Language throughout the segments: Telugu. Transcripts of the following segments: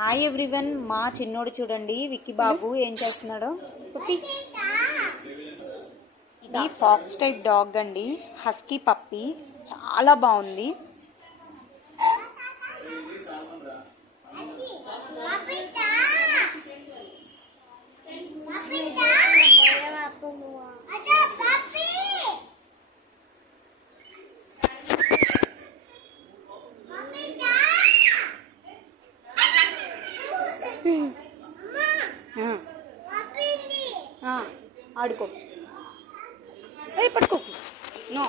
హాయ్ ఎవ్రీవన్, మా చిన్నోడు చూడండి విక్కీ బాబు ఏం చేస్తున్నాడో. పప్పి, ఇది ఫాక్స్ టైప్ డాగ్ అండి, హస్కీ పప్పి, చాలా బాగుంది. ఆడుకో, పడుకో. నో,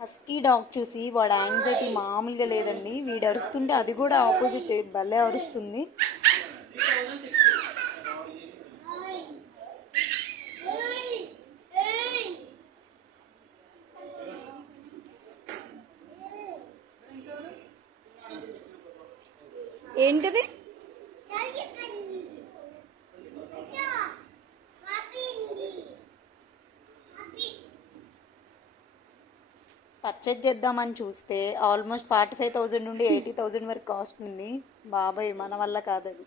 హస్కీ డాగ్ చూసి వాడు యాంగ్జైటీ మామూలుగా లేదండి. వీడు అరుస్తుంటే అది కూడా ఆపోజిట్ భలే అరుస్తుంది. ఏంటిది? పర్చేజ్ చేద్దామని చూస్తే ఆల్మోస్ట్ 45,000 నుండి 80,000 వరకు కాస్ట్ ఉంది. బాబాయ్, మన వల్ల కాదు అది.